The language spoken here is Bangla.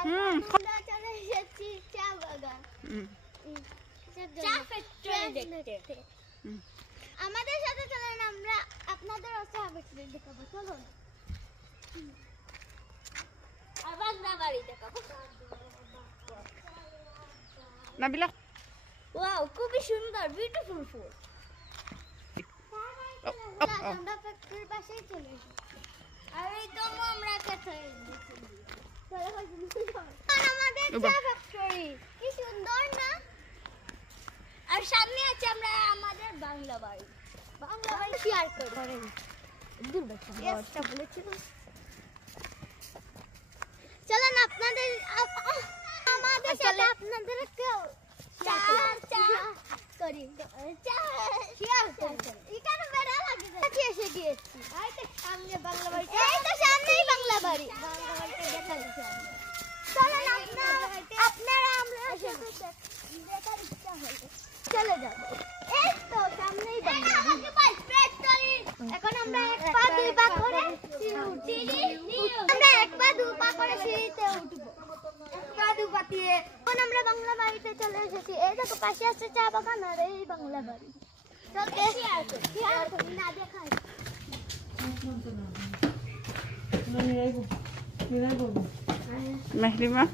আমরা চলে এসেছি চা বাগান, চা ফ্যাক্টরি দেখতে। আমাদের সাথে চলেন, আমরা আপনাদের চা ফ্যাক্টরি দেখাবো। চলুন, আর বাগদা বাড়ি দেখাবো। নাবিলা, ওয়াও, খুবই সুন্দর, বিউটিফুল ফুল। আমরা ফ্যাক্টরির পাশেই চলে এসেছি। আর এই তো আমরা কোথায় এসেছি? আমাদের চা ফ্যাক্টরি কি সুন্দর না? আর সামনে আছে আমরা আমাদের বাংলা বাড়ি। বাংলা বাড়ি শেয়ার করেন। দূরটা বলেছিল। চলেন আপনাদের আমাদের সাথে আপনাদের কেউ চা করি, চা শেয়ার করি। এখানে বেড়া লাগে, এসে গিয়েছি। এই তো সামনে বাংলা বাড়ি, এই তো সামনেই বাংলা বাড়ি। বাংলা বাড়িটা দেখা যাচ্ছে। চলেন আপনারা আমরা দেখার ইচ্ছা হলো, চলে যাব। এই তো সামনেই বাংলা বাড়ি। এখন আমরা এক পা দুই পা করে আমরা এক পা দুই পা করে সিঁড়িতে উঠবো। এক পা দুই পা দিয়ে এখন আমরা বাংলা বাড়িতে চলে এসেছি। এই দেখো পাশে আছে চা বাগান আর এই বাংলা বাড়ি। না দেখাই মেহরিমা